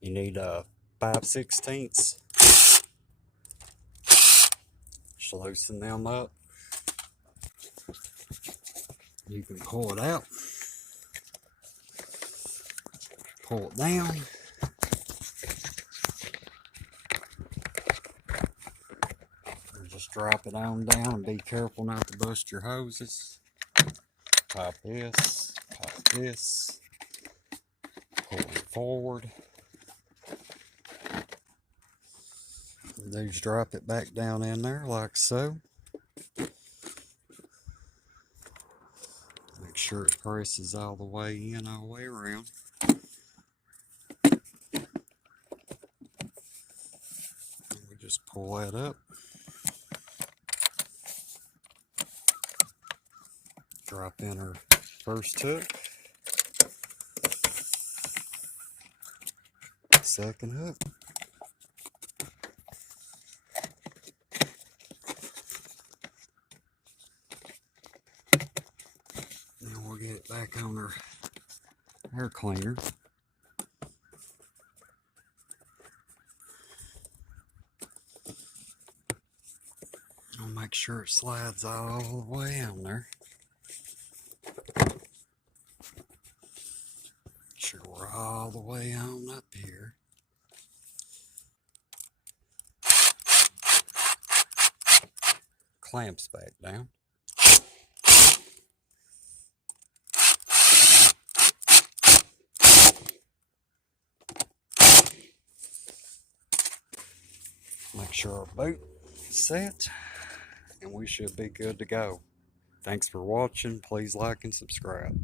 You need a 5/16. Just loosen them up. You can pull it out, pull it down. And just drop it on down and be careful not to bust your hoses. Pop this, pull it forward. Just drop it back down in there like so. Make sure it presses all the way in, all the way around. And we just pull that up. Drop in our first hook. Second hook. Then we'll get it back on our air cleaner. I'll make sure it slides all the way on there. Make sure we're all the way on up here. Clamps back down. Make sure our boot is set, and we should be good to go. Thanks for watching. Please like and subscribe.